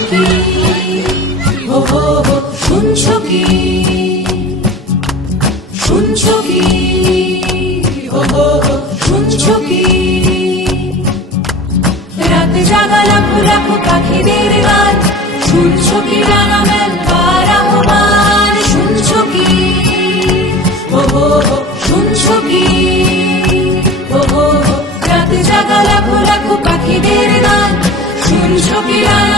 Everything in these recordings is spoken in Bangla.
কি? হো শুনছো কি? শুনছো কি? হো শুনছো কি? রাত জাগা লাখো লাখো পাখিদের গান। শুনছো কি রাঙাবেন আহ্বান শুনছো কি? হো শুনছো কি? হো রাত জাগা লাখো লাখো পাখিদের গান। শুনছো কি রাঙাবেন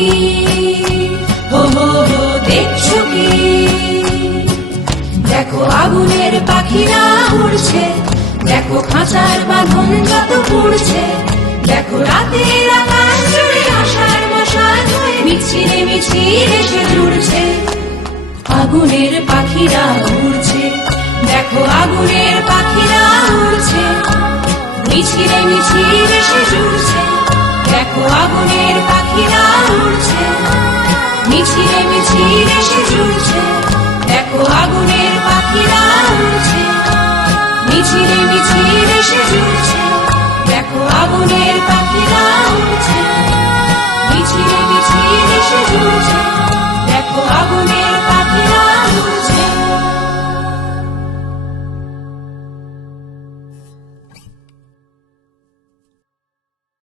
কি হো হো হো, দেখছ কি? দেখো আগুনের পাখিরা উড়ছে। দেখো খাঁচার বাঁধন যত পুড়ছে। দেখো রাতের আকাশ জুড়ে আশার মশাল হয়ে মিছিলে মিছিল এসে আগুনের পাখিরা উড়ছে। দেখো আগুনের পাখিরা উড়ছে। মিছিলে মিছিল এসে জুড়ছে। দেখো আগুনের মিছিলে মিছিল সে জুড়ছে দেখো আগুনের পাখিরা উড়ছে মিছিলে মিছিলে সে জুড়ছে দেখো আগুনের